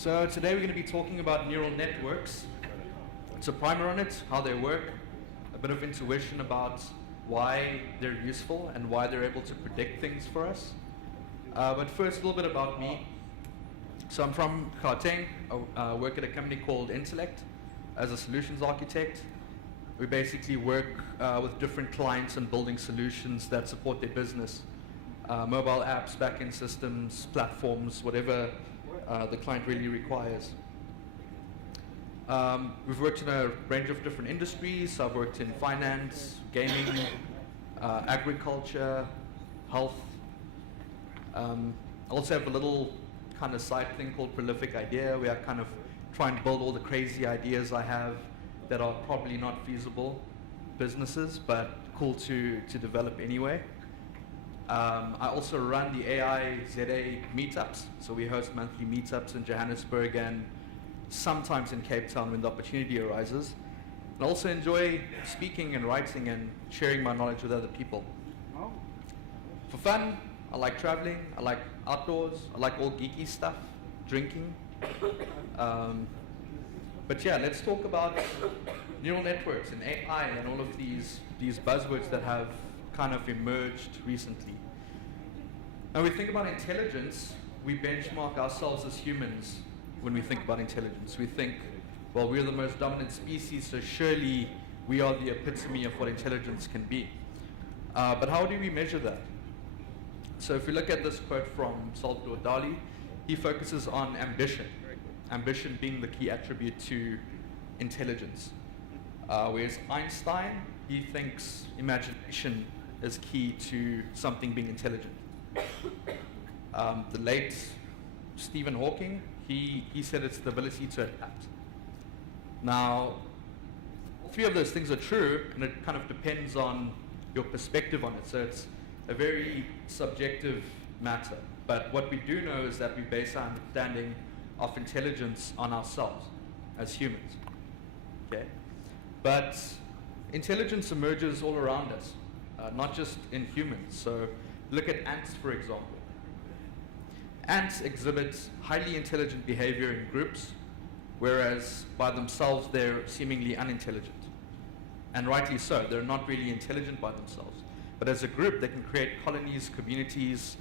So today we're going to be talking about neural networks. So primer on it, how they work, a bit of intuition about why they're useful and why they're able to predict things for us. But first, a little bit about me. So I'm from Gauteng. I work at a company called Intellect as a solutions architect. We basically work with different clients and building solutions that support their business. Mobile apps, backend systems, platforms, whatever the client really requires. We've worked in a range of different industries. So I've worked in finance, gaming, agriculture, health. I also have a little kind of side thing called Prolific Idea, where I kind of try and build all the crazy ideas I have that are probably not feasible businesses, but cool to develop anyway. I also run the AI ZA meetups. So we host monthly meetups in Johannesburg and sometimes in Cape Town when the opportunity arises. And I also enjoy speaking and writing and sharing my knowledge with other people. For fun, I like traveling, I like outdoors, I like all geeky stuff, drinking. But yeah, let's talk about neural networks and AI and all of these buzzwords that have kind of emerged recently. Now we think about intelligence, we benchmark ourselves as humans when we think about intelligence. We think, well, we're the most dominant species, so surely we are the epitome of what intelligence can be. But how do we measure that? So if we look at this quote from Salvador Dali, he focuses on ambition. Ambition being the key attribute to intelligence. Whereas Einstein, he thinks imagination is key to something being intelligent. The late Stephen Hawking, he said it's the ability to adapt. Now, a few of those things are true, and it kind of depends on your perspective on it. So it's a very subjective matter. But what we do know is that we base our understanding of intelligence on ourselves as humans. Okay? But intelligence emerges all around us, not just in humans. So look at ants, for example. Ants exhibit highly intelligent behavior in groups, whereas by themselves they're seemingly unintelligent. And rightly so, they're not really intelligent by themselves. But as a group, they can create colonies, communities,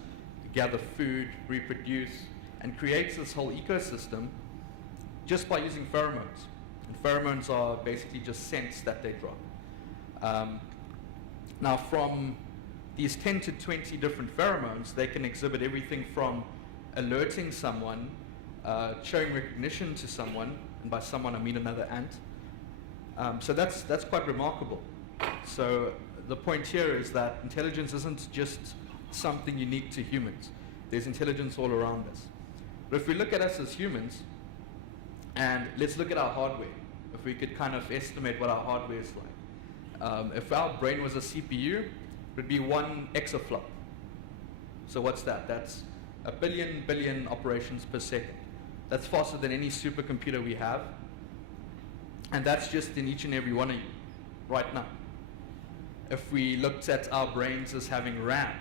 gather food, reproduce, and create this whole ecosystem just by using pheromones. And pheromones are basically just scents that they drop. Now from these 10 to 20 different pheromones, they can exhibit everything from alerting someone, showing recognition to someone, and by someone I mean another ant. So that's quite remarkable. So the point here is that intelligence isn't just something unique to humans. There's intelligence all around us. But if we look at us as humans, and let's look at our hardware, if we could kind of estimate what our hardware is like. If our brain was a CPU, it would be 1 exaflop. So what's that? That's a billion operations per second. That's faster than any supercomputer we have. And that's just in each and every one of you right now. If we looked at our brains as having RAM,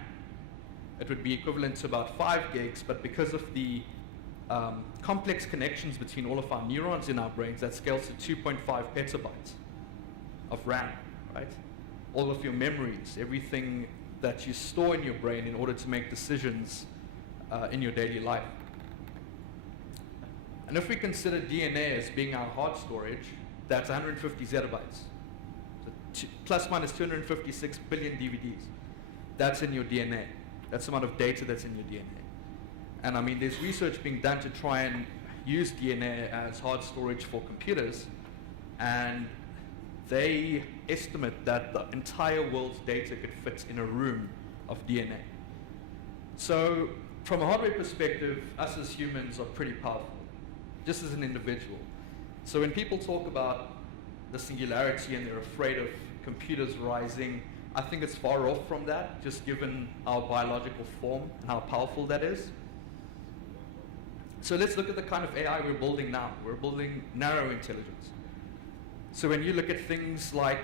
it would be equivalent to about 5 gigs, but because of the complex connections between all of our neurons in our brains, that scales to 2.5 petabytes of RAM, right? All of your memories, everything that you store in your brain in order to make decisions in your daily life. And if we consider DNA as being our hard storage, that's 150 zettabytes. So plus minus 256 billion DVDs. That's in your DNA. That's the amount of data that's in your DNA. And I mean, there's research being done to try and use DNA as hard storage for computers, and they estimate that the entire world's data could fit in a room of DNA. So from a hardware perspective, us as humans are pretty powerful, just as an individual. So when people talk about the singularity and they're afraid of computers rising, I think it's far off from that, just given our biological form and how powerful that is. So let's look at the kind of AI we're building now. We're building narrow intelligence. So when you look at things like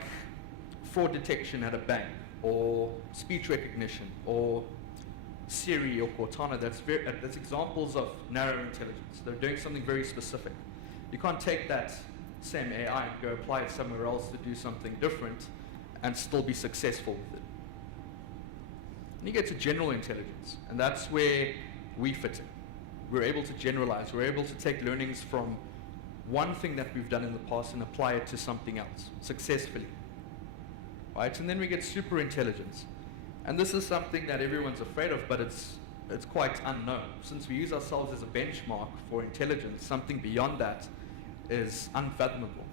fraud detection at a bank, or speech recognition, or Siri or Cortana, that's examples of narrow intelligence. They're doing something very specific. You can't take that same AI and go apply it somewhere else to do something different and still be successful with it. And you get to general intelligence, and that's where we fit in. We're able to generalize. We're able to take learnings from one thing that we've done in the past and apply it to something else successfully. Right? And then we get super intelligence. And this is something that everyone's afraid of, but it's quite unknown. Since we use ourselves as a benchmark for intelligence, something beyond that is unfathomable.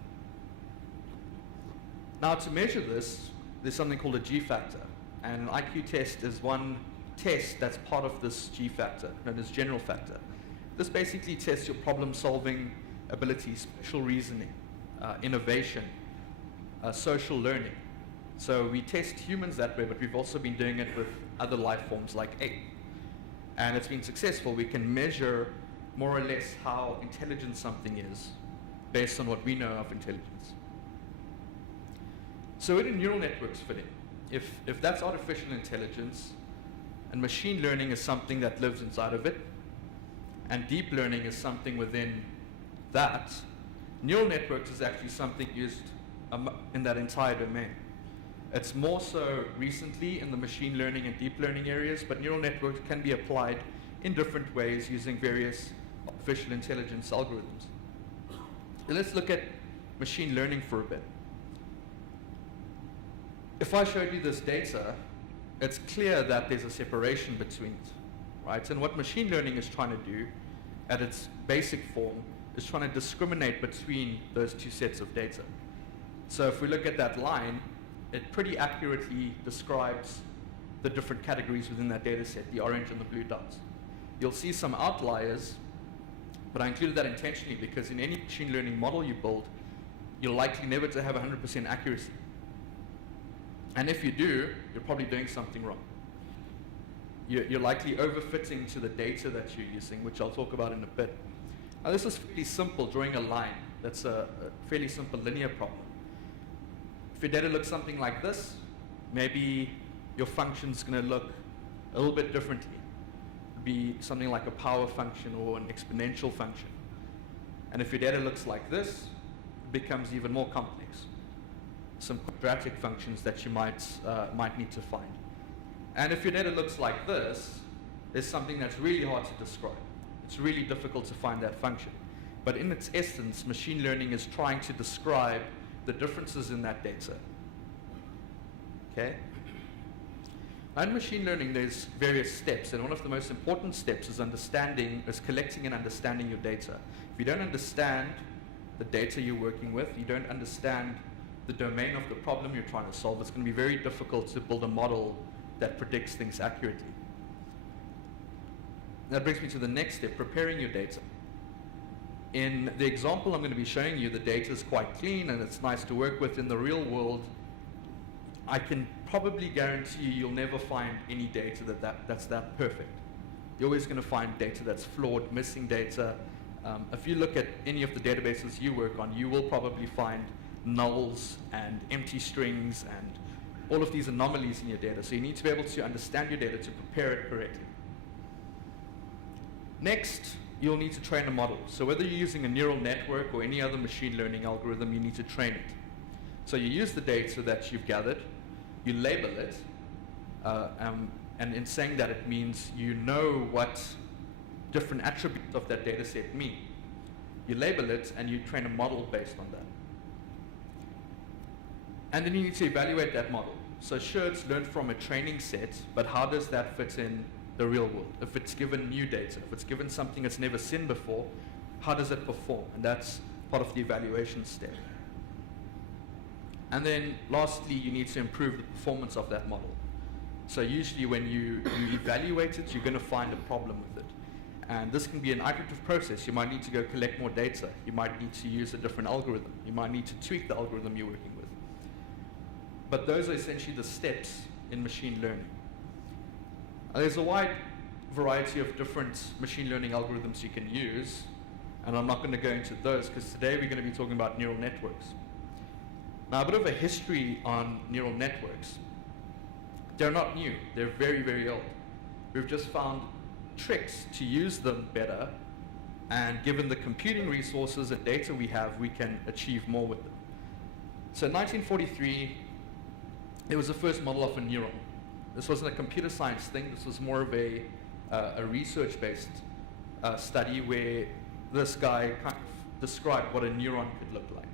Now, to measure this, there's something called a G factor. And an IQ test is one test that's part of this G factor, known as general factor. This basically tests your problem-solving ability, spatial reasoning, innovation, social learning. So we test humans that way, but we've also been doing it with other life forms like ape. And it's been successful. We can measure more or less how intelligent something is based on what we know of intelligence. So where do neural networks fit in? If that's artificial intelligence, and machine learning is something that lives inside of it, and deep learning is something within that, neural networks is actually something used in that entire domain. It's more so recently in the machine learning and deep learning areas, but neural networks can be applied in different ways using various artificial intelligence algorithms. So let's look at machine learning for a bit. If I showed you this data, it's clear that there's a separation between it, right? And what machine learning is trying to do at its basic form is trying to discriminate between those two sets of data. So if we look at that line, it pretty accurately describes the different categories within that data set, the orange and the blue dots. You'll see some outliers, but I included that intentionally because in any machine learning model you build, you're likely never to have 100% accuracy. And if you do, you're probably doing something wrong. You're likely overfitting to the data that you're using, which I'll talk about in a bit. Now this is fairly simple, drawing a line. That's a fairly simple linear problem. If your data looks something like this, maybe your function's going to look a little bit differently. It'd be something like a power function or an exponential function. And if your data looks like this, it becomes even more complex. Some quadratic functions that you might need to find. And if your data looks like this, there's something that's really hard to describe. It's really difficult to find that function. But in its essence, machine learning is trying to describe the differences in that data. Okay? In machine learning, there's various steps, and one of the most important steps is collecting and understanding your data. If you don't understand the data you're working with, you don't understand the domain of the problem you're trying to solve, it's going to be very difficult to build a model that predicts things accurately. That brings me to the next step, preparing your data. In the example I'm going to be showing you, the data is quite clean and it's nice to work with. In the real world, I can probably guarantee you'll never find any data that's that perfect. You're always going to find data that's flawed, missing data. If you look at any of the databases you work on, you will probably find nulls and empty strings and all of these anomalies in your data. So you need to be able to understand your data to prepare it correctly. Next, you'll need to train a model. So whether you're using a neural network or any other machine learning algorithm, you need to train it. So you use the data that you've gathered, you label it, and in saying that it means you know what different attributes of that data set mean. You label it and you train a model based on that. And then you need to evaluate that model. So sure, it's learned from a training set, but how does that fit in the real world? If it's given new data, if it's given something it's never seen before, how does it perform? And that's part of the evaluation step. And then lastly, you need to improve the performance of that model. So usually when you evaluate it, you're going to find a problem with it. And this can be an iterative process. You might need to go collect more data. You might need to use a different algorithm. You might need to tweak the algorithm you're working with. But those are essentially the steps in machine learning. There's a wide variety of different machine learning algorithms you can use, and I'm not going to go into those because today we're going to be talking about neural networks. Now, a bit of a history on neural networks. They're not new. They're very, very old. We've just found tricks to use them better, and given the computing resources and data we have, we can achieve more with them. So in 1943, there was the first model of a neuron. This wasn't a computer science thing. This was more of a research-based study where this guy kind of described what a neuron could look like.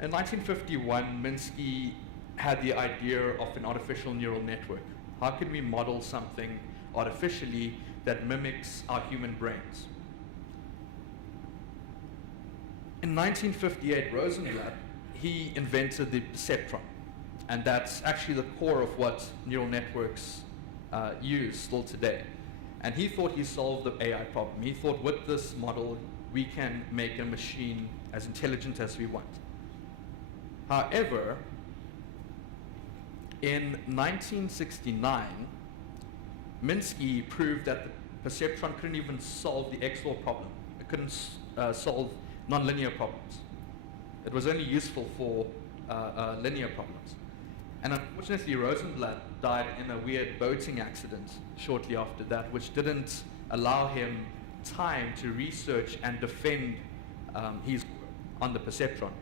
In 1951, Minsky had the idea of an artificial neural network. How can we model something artificially that mimics our human brains? In 1958, Rosenblatt, he invented the perceptron. And that's actually the core of what neural networks use still today. And he thought he solved the AI problem. He thought with this model, we can make a machine as intelligent as we want. However, in 1969, Minsky proved that the perceptron couldn't even solve the XOR problem. It couldn't solve nonlinear problems. It was only useful for linear problems. And unfortunately, Rosenblatt died in a weird boating accident shortly after that, which didn't allow him time to research and defend his work on the perceptron.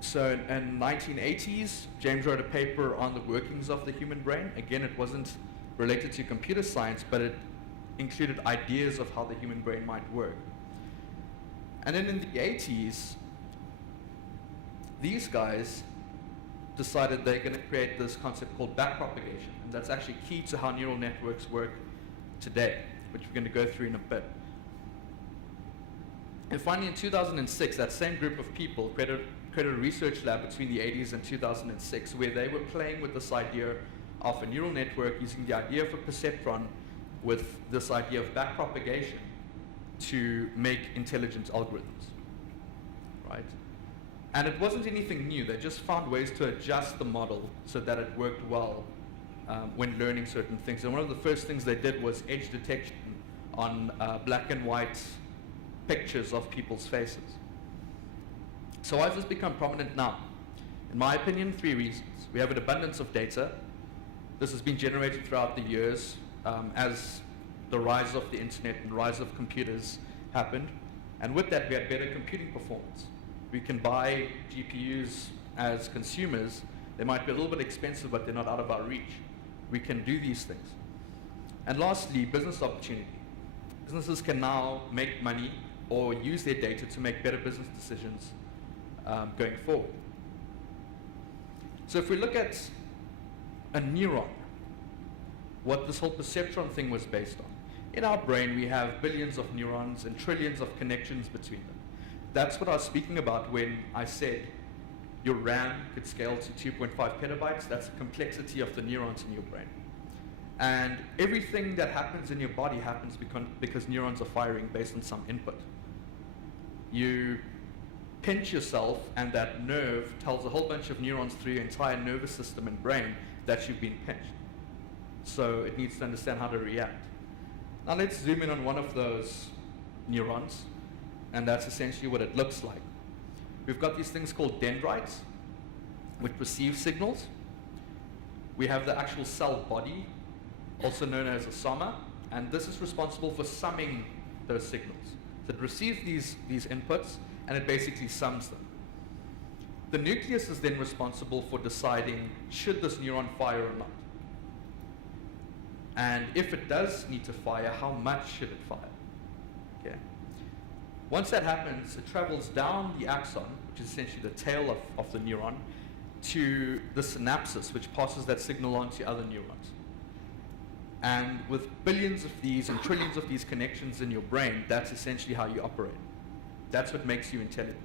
So in 1980s, James wrote a paper on the workings of the human brain. Again, it wasn't related to computer science, but it included ideas of how the human brain might work. And then in the 80s, these guys decided they're going to create this concept called backpropagation. And that's actually key to how neural networks work today, which we're going to go through in a bit. And finally, in 2006, that same group of people created a research lab between the 80s and 2006 where they were playing with this idea of a neural network using the idea of a perceptron with this idea of backpropagation to make intelligent algorithms, right? And it wasn't anything new. They just found ways to adjust the model so that it worked well when learning certain things. And one of the first things they did was edge detection on black and white pictures of people's faces. So why has this become prominent now? In my opinion, 3 reasons. We have an abundance of data. This has been generated throughout the years as the rise of the internet and rise of computers happened. And with that, we had better computing performance. We can buy GPUs as consumers. They might be a little bit expensive, but they're not out of our reach. We can do these things. And lastly, business opportunity. Businesses can now make money or use their data to make better business decisions going forward. So if we look at a neuron, what this whole perceptron thing was based on. In our brain, we have billions of neurons and trillions of connections between them. That's what I was speaking about when I said your RAM could scale to 2.5 petabytes. That's the complexity of the neurons in your brain. And everything that happens in your body happens because neurons are firing based on some input. You pinch yourself, and that nerve tells a whole bunch of neurons through your entire nervous system and brain that you've been pinched. So it needs to understand how to react. Now let's zoom in on one of those neurons, and that's essentially what it looks like. We've got these things called dendrites, which receive signals. We have the actual cell body, also known as a soma, and this is responsible for summing those signals. So it receives these inputs, and it basically sums them. The nucleus is then responsible for deciding, should this neuron fire or not? And if it does need to fire, how much should it fire? Okay. Once that happens, it travels down the axon, which is essentially the tail of the neuron, to the synapses, which passes that signal on to other neurons. And with billions of these and trillions of these connections in your brain, that's essentially how you operate. That's what makes you intelligent.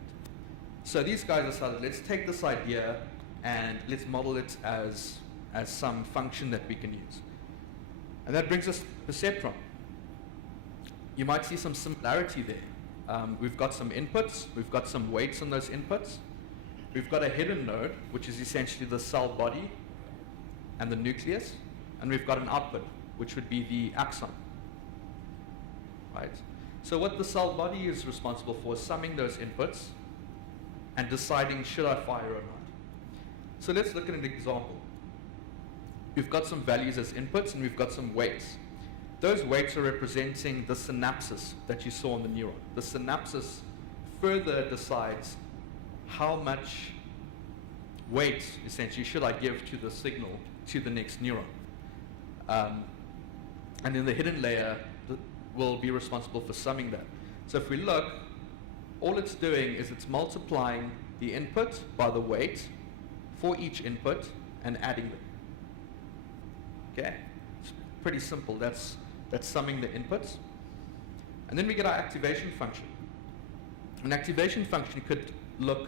So these guys decided, let's take this idea and let's model it as some function that we can use. And that brings us to perceptron. You might see some similarity there. We've got some inputs, we've got some weights on those inputs. We've got a hidden node, which is essentially the cell body and the nucleus. And we've got an output, which would be the axon. Right? So what the cell body is responsible for is summing those inputs and deciding, should I fire or not? So let's look at an example. we've got some values as inputs and we've got some weights. Those weights are representing the synapses that you saw in the neuron. The synapses further decides how much weight, essentially, should I give to the signal to the next neuron. And then the hidden layer will be responsible for summing that. So if we look, all it's doing is it's multiplying the input by the weight for each input and adding them. Okay? It's pretty simple. That's summing the inputs. And then we get our activation function. An activation function could look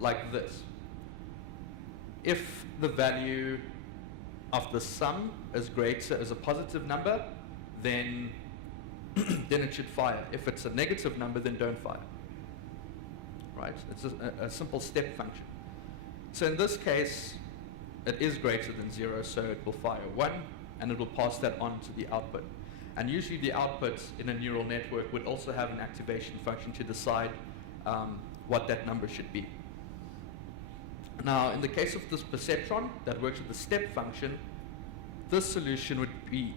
like this. If the value of the sum is greater as a positive number, then then it should fire. If it's a negative number, then don't fire. Right? It's a simple step function. So in this case, it is greater than 0, so it will fire 1, and it will pass that on to the output. And usually the output in a neural network would also have an activation function to decide what that number should be. Now, in the case of this perceptron that works with the step function, this solution would be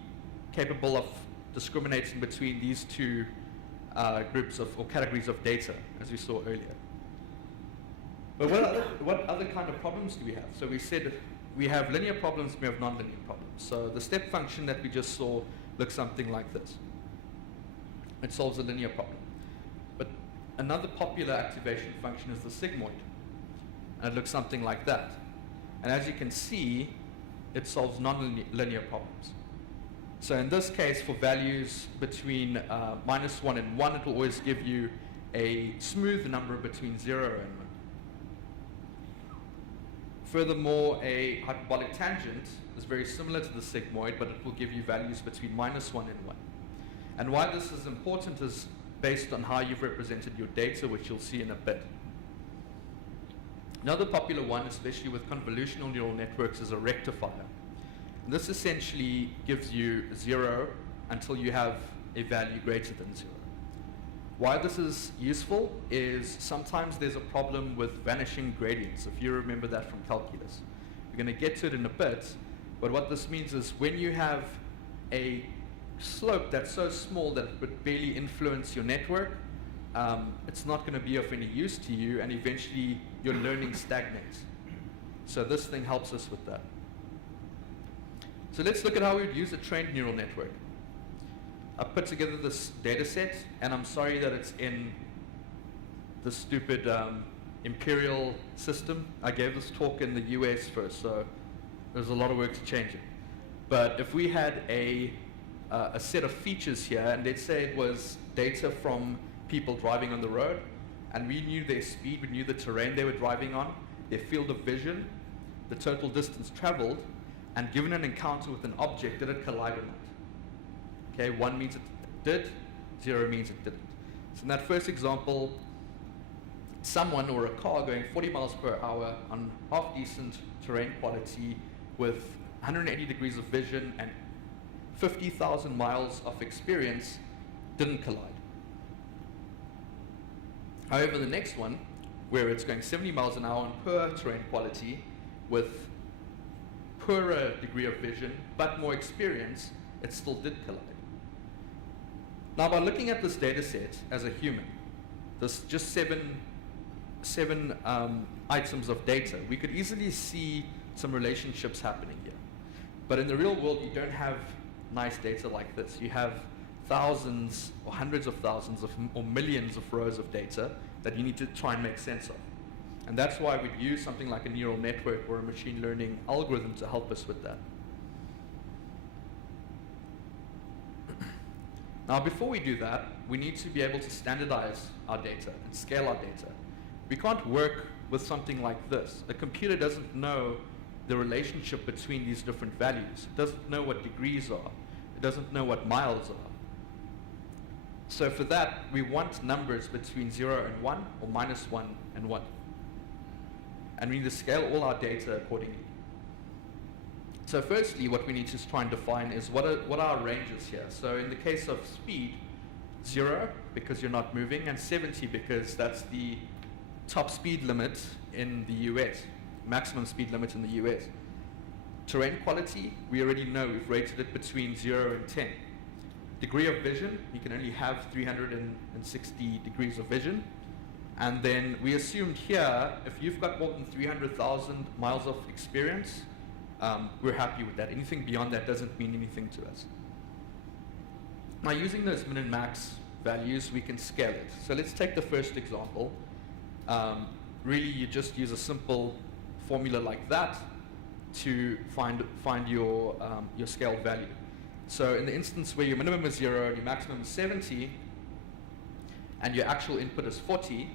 capable of discriminating between these two groups or categories of data, as we saw earlier. But what other kind of problems do we have? So we said we have linear problems, we have nonlinear problems. So the step function that we just saw looks something like this. It solves a linear problem. But another popular activation function is the sigmoid. And it looks something like that. And as you can see, it solves nonlinear problems. So in this case, for values between -1 and 1, it will always give you a smooth number between 0 and 1. Furthermore, a hyperbolic tangent is very similar to the sigmoid, but it will give you values between -1 and 1. And why this is important is based on how you've represented your data, which you'll see in a bit. Another popular one, especially with convolutional neural networks, is a rectifier. And this essentially gives you 0 until you have a value greater than 0. Why this is useful is sometimes there's a problem with vanishing gradients, if you remember that from calculus. We're going to get to it in a bit, but what this means is when you have a slope that's so small that it would barely influence your network, it's not going to be of any use to you, and eventually your learning stagnates. So this thing helps us with that. So let's look at how we would use a trained neural network. I put together this data set, and I'm sorry that it's in the stupid imperial system. I gave this talk in the US first, so there's a lot of work to change it. But if we had a set of features here, and let's say it was data from people driving on the road, and we knew their speed, we knew the terrain they were driving on, their field of vision, the total distance traveled, and given an encounter with an object, did it collide or not? Okay, 1 means it did, 0 means it didn't. So in that first example, someone or a car going 40 miles per hour on half-decent terrain quality with 180 degrees of vision and 50,000 miles of experience didn't collide. However, the next one, where it's going 70 miles an hour on poor terrain quality with poorer degree of vision but more experience, it still did collide. Now, by looking at this data set as a human, this just seven items of data, we could easily see some relationships happening here. But in the real world, you don't have nice data like this. You have thousands or hundreds of thousands or millions of rows of data that you need to try and make sense of. And that's why we'd use something like a neural network or a machine learning algorithm to help us with that. Now, before we do that, we need to be able to standardize our data and scale our data. We can't work with something like this. A computer doesn't know the relationship between these different values. It doesn't know what degrees are. It doesn't know what miles are. So for that, we want numbers between 0 and 1, or -1 and 1. And we need to scale all our data accordingly. So firstly, what we need to try and define is what are our ranges here. So in the case of speed, 0 because you're not moving, and 70 because that's the top speed limit in the US, maximum speed limit in the US. Terrain quality, we already know we've rated it between 0 and 10. Degree of vision, you can only have 360 degrees of vision. And then we assumed here, if you've got more than 300,000 miles of experience, we're happy with that. Anything beyond that doesn't mean anything to us. Now, using those min and max values, we can scale it. So let's take the first example. Really, you just use a simple formula like that to find your scaled value. So in the instance where your minimum is 0 and your maximum is 70, and your actual input is 40,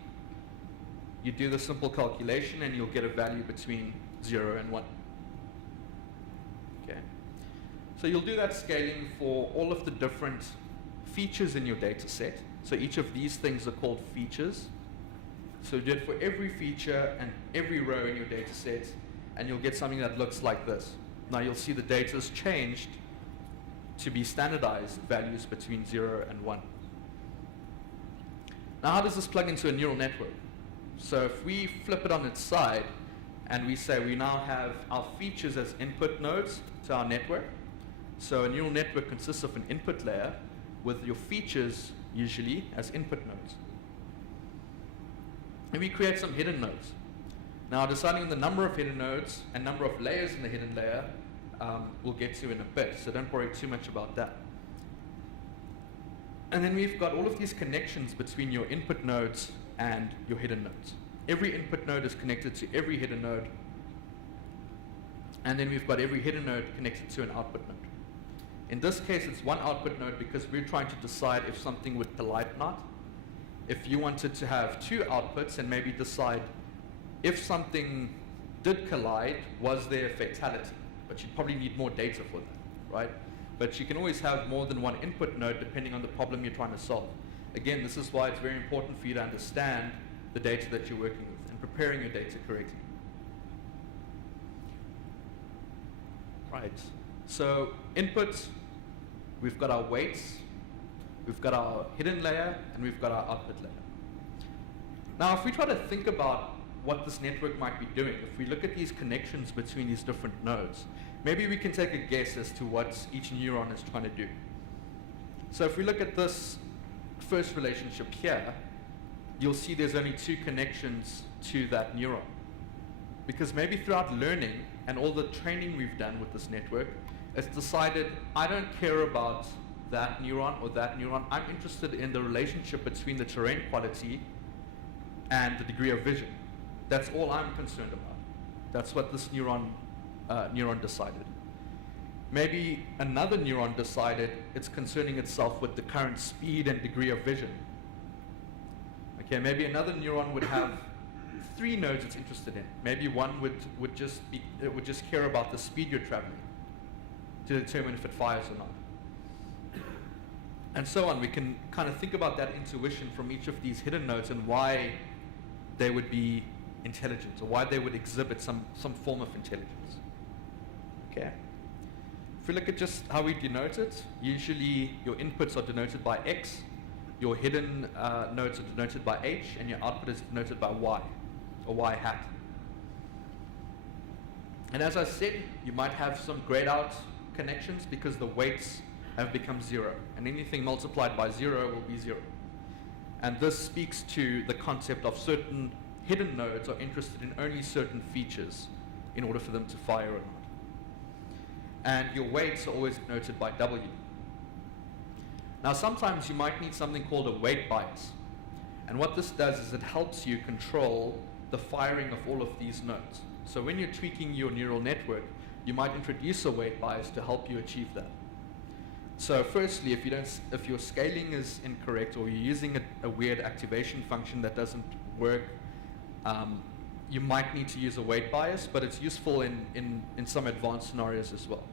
you do the simple calculation and you'll get a value between 0 and 1. Okay. So you'll do that scaling for all of the different features in your data set. So each of these things are called features. So you do it for every feature and every row in your data set, and you'll get something that looks like this. Now you'll see the data's changed to be standardized values between 0 and 1. Now how does this plug into a neural network? So if we flip it on its side and we say we now have our features as input nodes to our network. So a neural network consists of an input layer with your features usually as input nodes. And we create some hidden nodes. Now deciding on the number of hidden nodes and number of layers in the hidden layer we'll get to in a bit, so don't worry too much about that. And then we've got all of these connections between your input nodes and your hidden nodes. Every input node is connected to every hidden node, and then we've got every hidden node connected to an output node. In this case, it's one output node because we're trying to decide if something would collide or not. If you wanted to have two outputs and maybe decide if something did collide, was there a fatality? But you'd probably need more data for that, right? But you can always have more than one input node depending on the problem you're trying to solve. Again, this is why it's very important for you to understand the data that you're working with and preparing your data correctly. Right, so inputs, we've got our weights, we've got our hidden layer, and we've got our output layer. Now, if we try to think about what this network might be doing, if we look at these connections between these different nodes, maybe we can take a guess as to what each neuron is trying to do. So if we look at this first relationship here, you'll see there's only two connections to that neuron. Because maybe throughout learning and all the training we've done with this network, it's decided, I don't care about that neuron or that neuron. I'm interested in the relationship between the terrain quality and the degree of vision. That's all I'm concerned about. That's what this neuron decided. Maybe another neuron decided it's concerning itself with the current speed and degree of vision. Okay, maybe another neuron would have 3 nodes it's interested in. Maybe one would just care about the speed you're traveling to determine if it fires or not. And so on. We can kind of think about that intuition from each of these hidden nodes and why they would be intelligent, or why they would exhibit some form of intelligence. Okay. If we look at just how we denote it, usually your inputs are denoted by X, your hidden nodes are denoted by H, and your output is denoted by Y, or Y hat. And as I said, you might have some grayed out connections because the weights have become 0, and anything multiplied by 0 will be 0. And this speaks to the concept of certain hidden nodes are interested in only certain features in order for them to fire or not. And your weights are always denoted by W. Now sometimes you might need something called a weight bias. And what this does is it helps you control the firing of all of these nodes. So when you're tweaking your neural network, you might introduce a weight bias to help you achieve that. So firstly, if your scaling is incorrect or you're using a weird activation function that doesn't work, you might need to use a weight bias, but it's useful in some advanced scenarios as well.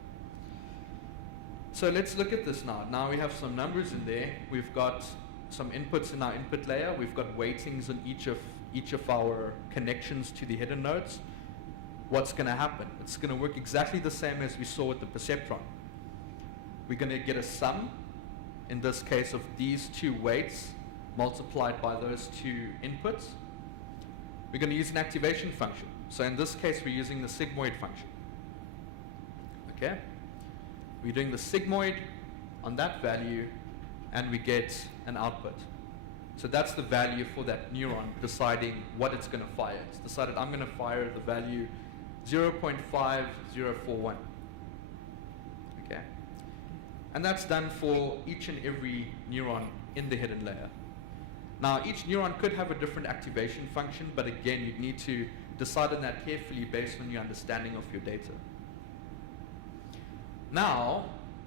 So let's look at this now. Now we have some numbers in there. We've got some inputs in our input layer. We've got weightings on each of our connections to the hidden nodes. What's going to happen? It's going to work exactly the same as we saw with the perceptron. We're going to get a sum, in this case, of these 2 weights multiplied by those 2 inputs. We're going to use an activation function. So in this case, we're using the sigmoid function. Okay? We're doing the sigmoid on that value, and we get an output. So that's the value for that neuron deciding what it's going to fire. It's decided I'm going to fire the value 0.5041. Okay? And that's done for each and every neuron in the hidden layer. Now, each neuron could have a different activation function, but again, you'd need to decide on that carefully based on your understanding of your data. Now,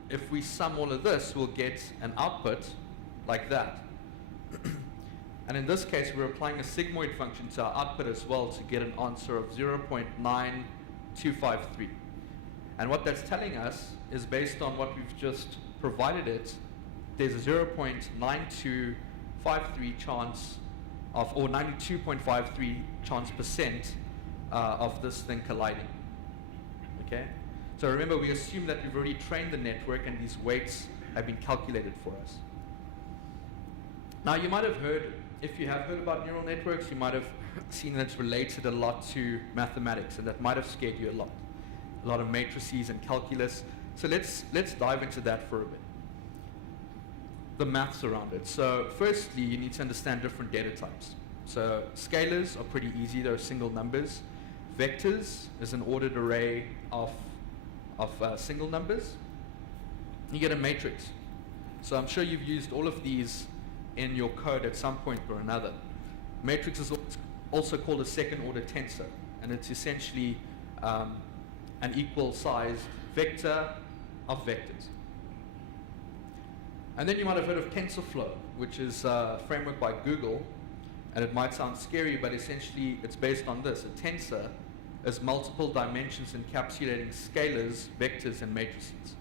if we sum all of this, we'll get an output like that. And in this case, we're applying a sigmoid function to our output as well to get an answer of 0.9253. And what that's telling us is based on what we've just provided it, there's a 0.9253 chance of, or 92.53 chance percent of this thing colliding. Okay? So remember, we assume that we've already trained the network and these weights have been calculated for us. Now, you might have heard, if you have heard about neural networks, you might have seen that it's related a lot to mathematics, and that might have scared you a lot. A lot of matrices and calculus. So let's dive into that for a bit. The maths around it. So firstly, you need to understand different data types. So scalars are pretty easy. They're single numbers. Vectors is an ordered array of single numbers. You get a matrix. So I'm sure you've used all of these in your code at some point or another. Matrix is also called a second order tensor, and it's essentially an equal sized vector of vectors. And then you might have heard of Tensorflow, which is a framework by Google, and it might sound scary, but essentially it's based on this. A tensor is multiple dimensions encapsulating scalars, vectors, and matrices.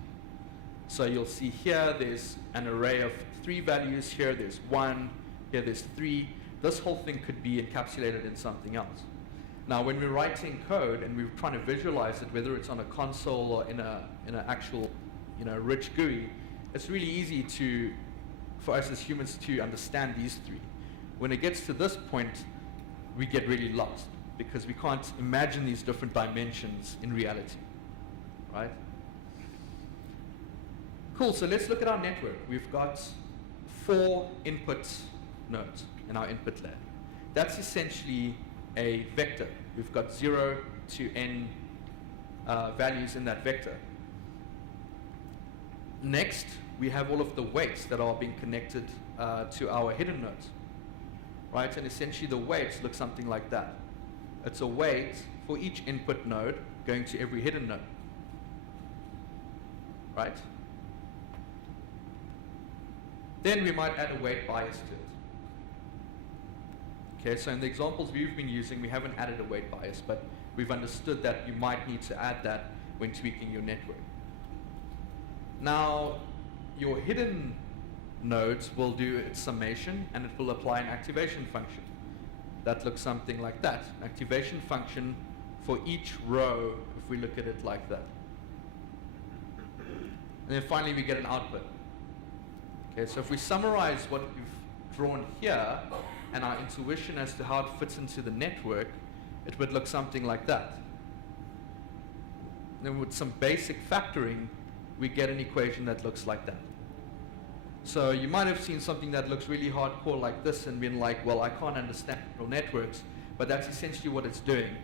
So you'll see here there's an array of 3 values, here there's 1, here there's 3. This whole thing could be encapsulated in something else. Now when we're writing code and we're trying to visualize it, whether it's on a console or in an actual rich GUI, it's really easy for us as humans to understand these 3. When it gets to this point, we get really lost because we can't imagine these different dimensions in reality, right? Cool, so let's look at our network. We've got 4 input nodes in our input layer. That's essentially a vector. We've got 0 to n values in that vector. Next, we have all of the weights that are being connected to our hidden nodes, right? And essentially the weights look something like that. It's a weight for each input node going to every hidden node, right? Then we might add a weight bias to it. Okay, so in the examples we've been using, we haven't added a weight bias, but we've understood that you might need to add that when tweaking your network. Now, your hidden nodes will do its summation, and it will apply an activation function. That looks something like that. An activation function for each row, if we look at it like that. And then finally, we get an output. Okay, so if we summarize what we've drawn here and our intuition as to how it fits into the network, it would look something like that. Then with some basic factoring, we get an equation that looks like that. So you might have seen something that looks really hardcore like this and been like, well, I can't understand neural networks, but that's essentially what it's doing.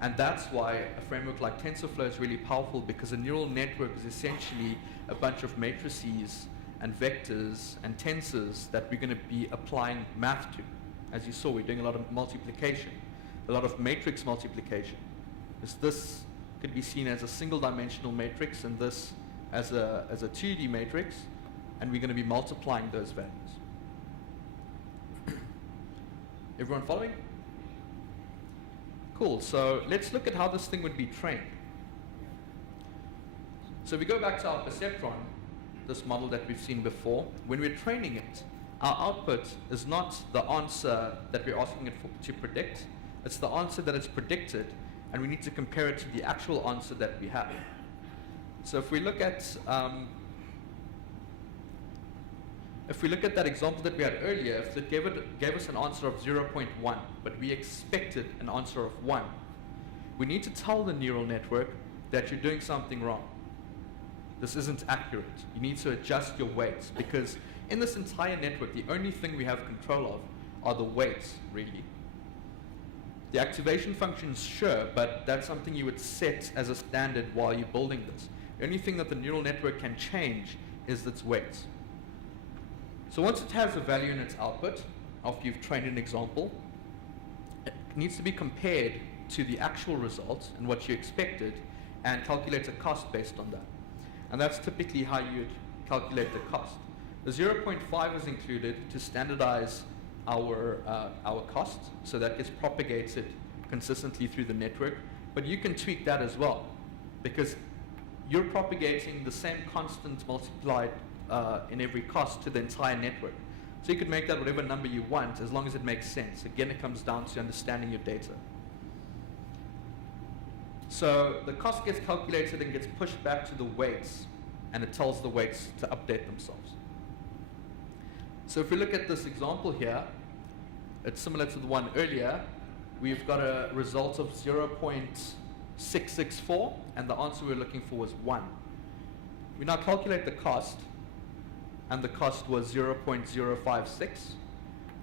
And that's why a framework like TensorFlow is really powerful, because a neural network is essentially a bunch of matrices and vectors and tensors that we're going to be applying math to. As you saw, we're doing a lot of multiplication, a lot of matrix multiplication. Because this could be seen as a single-dimensional matrix and this as a 2D matrix, and we're going to be multiplying those values. Everyone following? Cool, so let's look at how this thing would be trained. So we go back to our perceptron, this model that we've seen before. When we're training it, our output is not the answer that we're asking it to predict. It's the answer that it's predicted, and we need to compare it to the actual answer that we have. So if we look at that example that we had earlier, if it gave us an answer of 0.1, but we expected an answer of 1, we need to tell the neural network that you're doing something wrong. this isn't accurate. You need to adjust your weights, because in this entire network, the only thing we have control of are the weights, really. The activation functions, sure, but that's something you would set as a standard while you're building this. The only thing that the neural network can change is its weights. So once it has a value in its output, after you've trained an example, it needs to be compared to the actual result and what you expected, and calculate a cost based on that. And that's typically how you'd calculate the cost. The 0.5 is included to standardize our cost, so that gets propagated consistently through the network. But you can tweak that as well, because you're propagating the same constant multiplied in every cost to the entire network. So you could make that whatever number you want, as long as it makes sense. Again, it comes down to understanding your data. So the cost gets calculated and gets pushed back to the weights, and it tells the weights to update themselves. So if we look at this example here, it's similar to the one earlier. We've got a result of 0.664, and the answer we're looking for was 1. We now calculate the cost, and the cost was 0.056.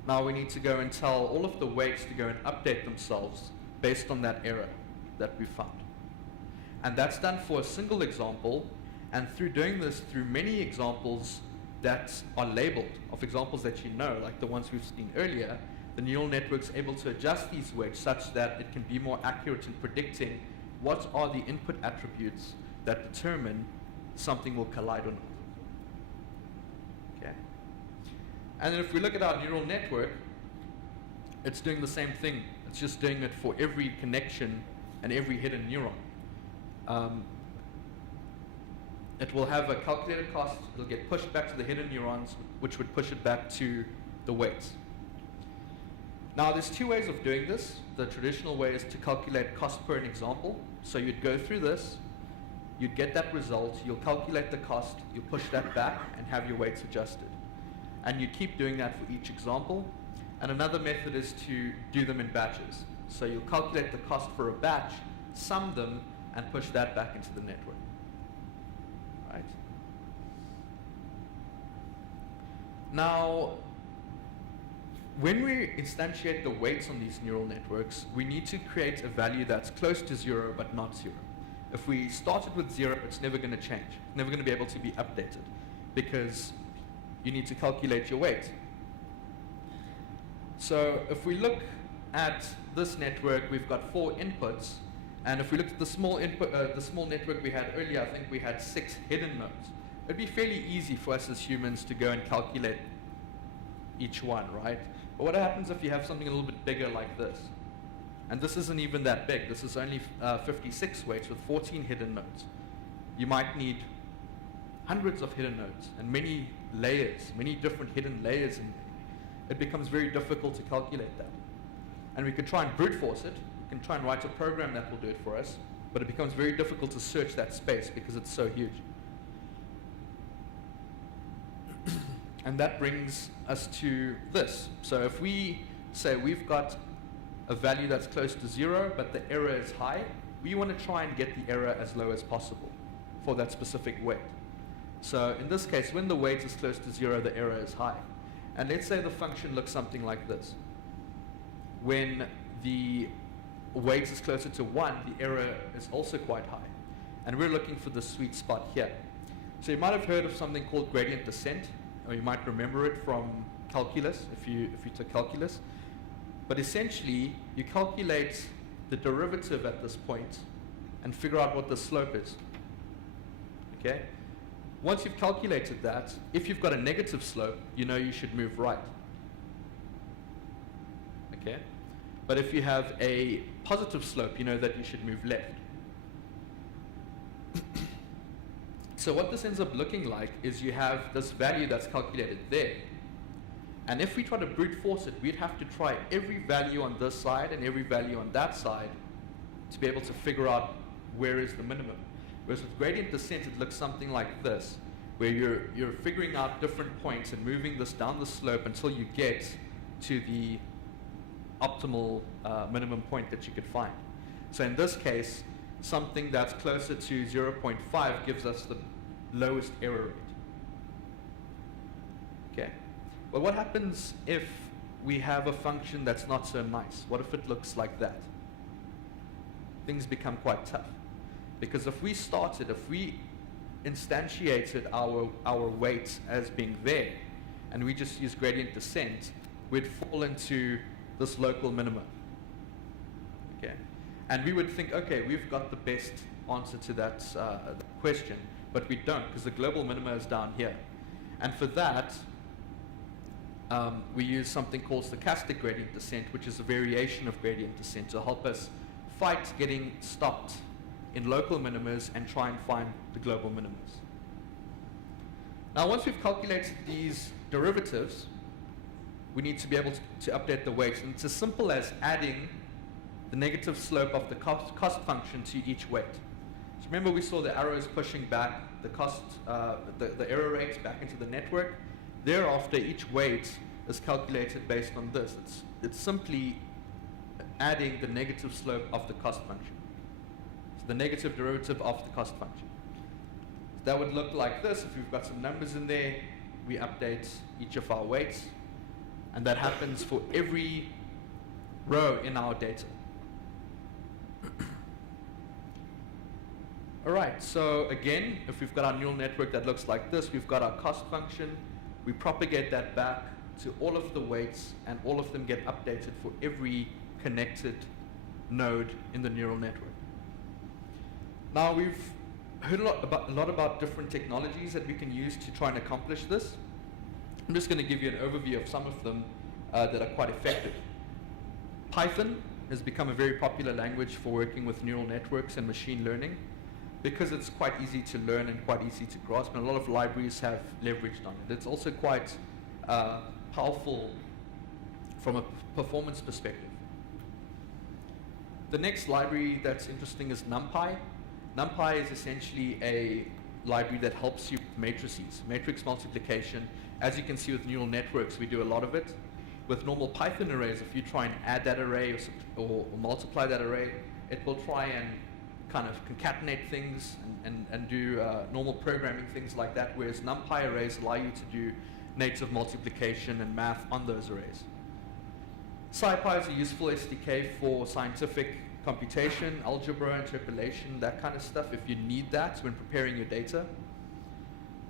Now we need to go and tell all of the weights to go and update themselves based on that error that we found. And that's done for a single example, and through doing this through many examples that are labeled, of examples that you know, like the ones we've seen earlier, the neural network's able to adjust these weights such that it can be more accurate in predicting what are the input attributes that determine something will collide or not. Okay. And then if we look at our neural network, it's doing the same thing. It's just doing it for every connection and every hidden neuron. It will have a calculated cost. It'll get pushed back to the hidden neurons, which would push it back to the weights. Now, there's two ways of doing this. The traditional way is to calculate cost per an example. So you'd go through this, you'd get that result, you'll calculate the cost, you push that back and have your weights adjusted. And you keep doing that for each example. And another method is to do them in batches. So you'll calculate the cost for a batch, sum them, and push that back into the network. Right? Now, when we instantiate the weights on these neural networks, we need to create a value that's close to 0 but not 0. If we started with 0, it's never going to change. It's never going to be able to be updated, because you need to calculate your weight. So if we look at this network, we've got 4 inputs, and if we look at the small network we had earlier, I think we had 6 hidden nodes. It'd be fairly easy for us as humans to go and calculate each one, right? But what happens if you have something a little bit bigger like this? And this isn't even that big. This is only 56 weights with 14 hidden nodes. You might need hundreds of hidden nodes and many layers, many different hidden layers in there. It becomes very difficult to calculate that. And we could try and brute force it. We can try and write a program that will do it for us, but it becomes very difficult to search that space because it's so huge. And that brings us to this. So if we say we've got a value that's close to 0, but the error is high, we want to try and get the error as low as possible for that specific weight. So in this case, when the weight is close to 0, the error is high. And let's say the function looks something like this. When the weight is closer to 1, the error is also quite high. And we're looking for the sweet spot here. So you might have heard of something called gradient descent, or you might remember it from calculus, if you took calculus. But essentially, you calculate the derivative at this point and figure out what the slope is. Okay? Once you've calculated that, if you've got a negative slope, you know you should move right. Okay? But if you have a positive slope, you know that you should move left. So what this ends up looking like is you have this value that's calculated there. And if we try to brute force it, we'd have to try every value on this side and every value on that side to be able to figure out where is the minimum. Whereas with gradient descent, it looks something like this, where you're figuring out different points and moving this down the slope until you get to the optimal minimum point that you could find. So in this case, something that's closer to 0.5 gives us the lowest error rate. Okay. Well, what happens if we have a function that's not so nice? What if it looks like that? Things become quite tough. Because if we instantiated our weights as being there, and we just use gradient descent, we'd fall into this local minimum. Okay. And we would think, okay, we've got the best answer to that question, but we don't, because the global minima is down here. And for that, we use something called stochastic gradient descent, which is a variation of gradient descent to help us fight getting stopped in local minimas and try and find the global minimas. Now, once we've calculated these derivatives, we need to be able to update the weights. And it's as simple as adding the negative slope of the cost function to each weight. So remember, we saw the arrows pushing back the cost, the error rates back into the network. Thereafter, each weight is calculated based on this. It's simply adding the negative slope of the cost function. So the negative derivative of the cost function. That would look like this. If we've got some numbers in there, we update each of our weights. And that happens for every row in our data. All right, so again, if we've got our neural network that looks like this, we've got our cost function. We propagate that back to all of the weights, and all of them get updated for every connected node in the neural network. Now, we've heard a lot about different technologies that we can use to try and accomplish this. I'm just going to give you an overview of some of them that are quite effective. Python has become a very popular language for working with neural networks and machine learning because it's quite easy to learn and quite easy to grasp, and a lot of libraries have leveraged on it. It's also quite powerful from a performance perspective. The next library that's interesting is Numpy. Numpy is essentially a library that helps you with matrices, matrix multiplication. As you can see with neural networks, we do a lot of it. With normal Python arrays, if you try and add that array or multiply that array, it will try and kind of concatenate things and do normal programming things like that, whereas Numpy arrays allow you to do native multiplication and math on those arrays. SciPy is a useful SDK for scientific computation, algebra, interpolation, that kind of stuff if you need that when preparing your data.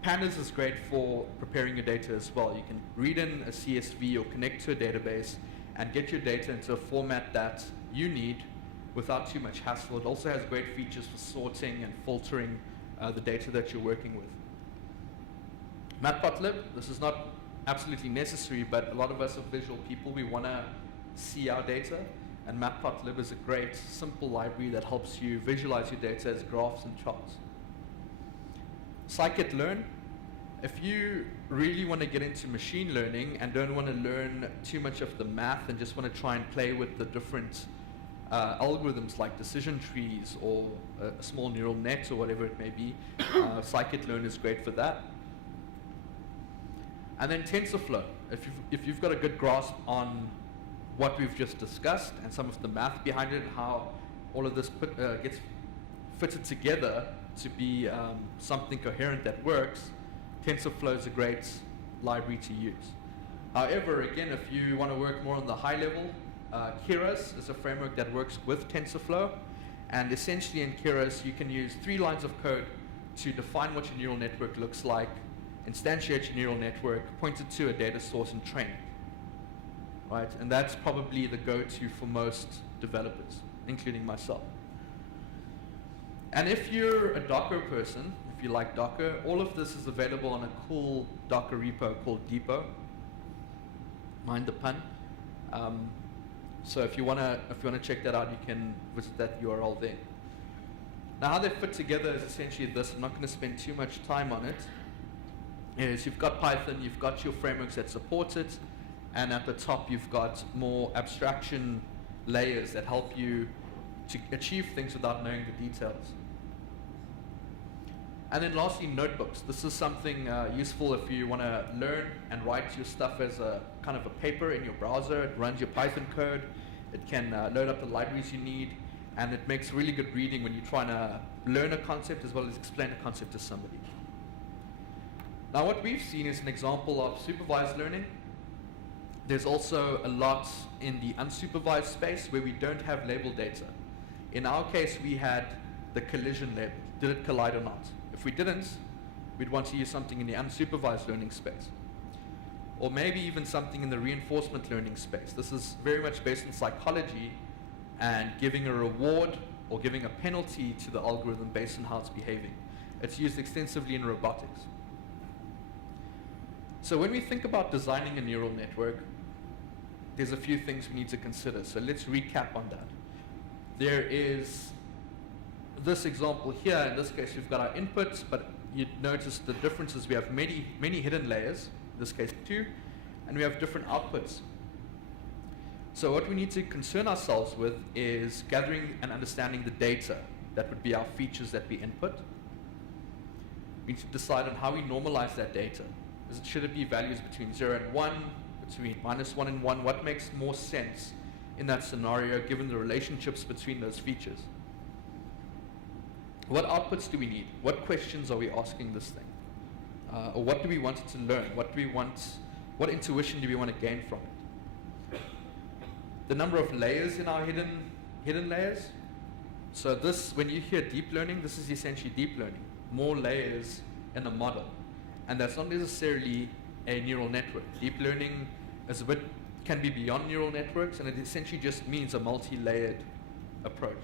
Pandas is great for preparing your data as well. You can read in a CSV or connect to a database and get your data into a format that you need without too much hassle. It also has great features for sorting and filtering the data that you're working with. Matplotlib, this is not absolutely necessary, but a lot of us are visual people. We want to see our data, and Matplotlib is a great, simple library that helps you visualize your data as graphs and charts. Scikit-Learn, if you really want to get into machine learning and don't want to learn too much of the math and just want to try and play with the different algorithms like decision trees or a small neural net or whatever it may be, Scikit-Learn is great for that. And then Tensorflow, if you've got a good grasp on what we've just discussed and some of the math behind it, how all of this gets fitted together to be something coherent that works, TensorFlow is a great library to use. However, again, if you want to work more on the high level, Keras is a framework that works with TensorFlow, and essentially in Keras you can use 3 lines of code to define what your neural network looks like, instantiate your neural network, point it to a data source, and train it. Right? And that's probably the go-to for most developers, including myself. And if you're a Docker person, if you like Docker, all of this is available on a cool Docker repo called Depot. Mind the pun. So if you wanna check that out, you can visit that URL there. Now, how they fit together is essentially this. I'm not going to spend too much time on it. Is you've got Python, you've got your frameworks that support it, and at the top you've got more abstraction layers that help you to achieve things without knowing the details. And then lastly, notebooks. This is something useful if you want to learn and write your stuff as a kind of a paper in your browser. It runs your Python code. It can load up the libraries you need, and it makes really good reading when you're trying to learn a concept as well as explain a concept to somebody. Now what we've seen is an example of supervised learning. There's also a lot in the unsupervised space where we don't have labeled data. In our case, we had the collision label. Did it collide or not? If we didn't, we'd want to use something in the unsupervised learning space. Or maybe even something in the reinforcement learning space. This is very much based in psychology and giving a reward or giving a penalty to the algorithm based on how it's behaving. It's used extensively in robotics. So when we think about designing a neural network, there's a few things we need to consider. So let's recap on that. There is this example here. In this case, we've got our inputs, but you'd notice the difference is we have many hidden layers, in this case 2, and we have different outputs. So what we need to concern ourselves with is gathering and understanding the data. That would be our features that we input. We need to decide on how we normalize that data. Should it be values between 0 and 1, between -1 and 1? What makes more sense in that scenario given the relationships between those features? What outputs do we need? What questions are we asking this thing? Or what do we want it to learn? What intuition do we want to gain from it? The number of layers in our hidden layers. So this, when you hear deep learning, this is essentially deep learning. More layers in a model. And that's not necessarily a neural network. Deep learning is can be beyond neural networks, and it essentially just means a multi-layered approach.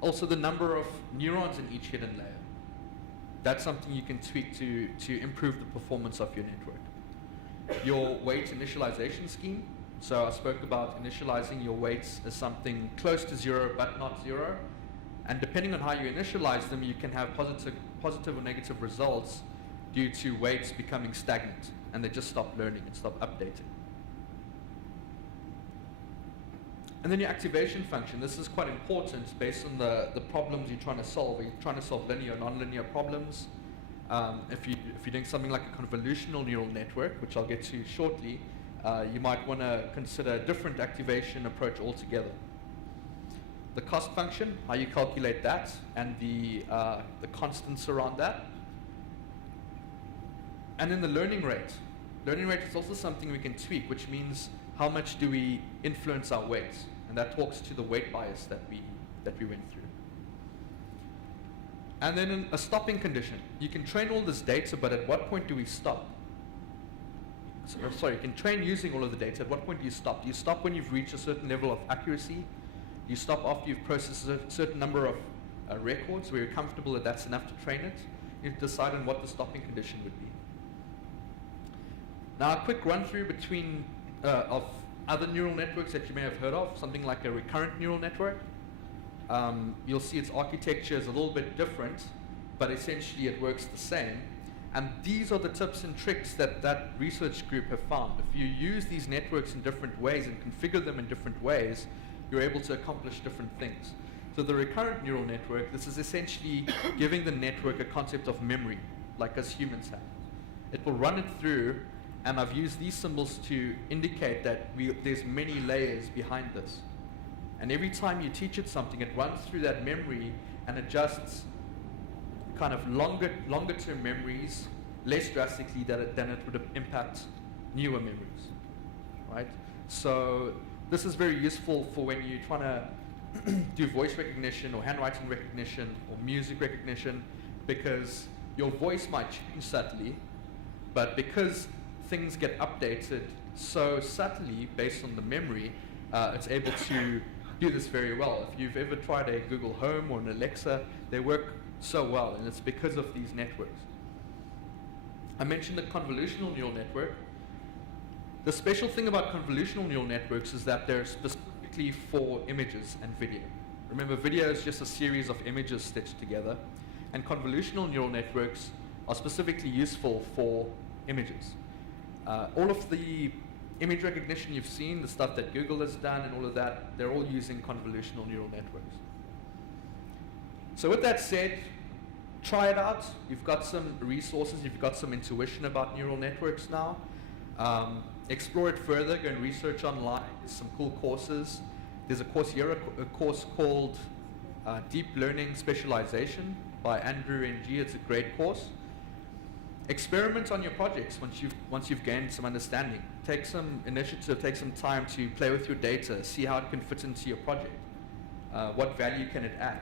Also, the number of neurons in each hidden layer. That's something you can tweak to improve the performance of your network. Your weight initialization scheme. So I spoke about initializing your weights as something close to 0 but not 0. And depending on how you initialize them, you can have positive or negative results due to weights becoming stagnant, and they just stop learning and stop updating. And then your activation function. This is quite important based on the problems you're trying to solve. Are you trying to solve linear or non-linear problems? If you're doing something like a convolutional neural network, which I'll get to shortly, you might want to consider a different activation approach altogether. The cost function, how you calculate that, and the constants around that. And then the learning rate. Learning rate is also something we can tweak, which means how much do we influence our weights? And that talks to the weight bias that we went through. And then a stopping condition. You can train all this data, but at what point do we stop? You can train using all of the data. At what point do you stop? Do you stop when you've reached a certain level of accuracy? You stop after you've processed a certain number of records where you're comfortable that that's enough to train it. You decide on what the stopping condition would be. Now a quick run through of other neural networks that you may have heard of, something like a recurrent neural network. You'll see its architecture is a little bit different, but essentially it works the same. And these are the tips and tricks that research group have found. If you use these networks in different ways and configure them in different ways, you're able to accomplish different things. So the recurrent neural network, this is essentially giving the network a concept of memory, like us humans have. It will run it through, and I've used these symbols to indicate that there's many layers behind this. And every time you teach it something, it runs through that memory and adjusts kind of longer term memories less drastically than it would impact newer memories, right? So this is very useful for when you're trying to do voice recognition or handwriting recognition or music recognition, because your voice might change subtly, but because things get updated so subtly based on the memory, it's able to do this very well. If you've ever tried a Google Home or an Alexa, they work so well, and it's because of these networks. I mentioned the convolutional neural network. The special thing about convolutional neural networks is that they're specifically for images and video. Remember, video is just a series of images stitched together, and convolutional neural networks are specifically useful for images. All of the image recognition you've seen, the stuff that Google has done and all of that, they're all using convolutional neural networks. So with that said, try it out. You've got some resources, you've got some intuition about neural networks now. Explore it further, go and research online. There's some cool courses. There's a course here, a course called Deep Learning Specialization. by Andrew NG. It's a great course. Experiment on your projects once you've gained some understanding. Take some initiative, take some time to play with your data, see how it can fit into your project. What value can it add?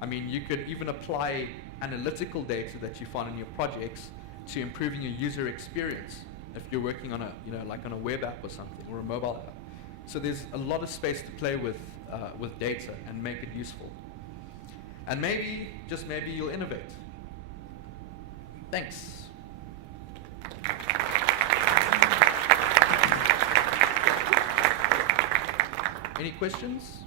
I mean, you could even apply analytical data that you find in your projects to improving your user experience if you're working on a, like on a web app or something, or a mobile app. So there's a lot of space to play with data and make it useful. And maybe, just maybe, you'll innovate. Thanks. Any questions?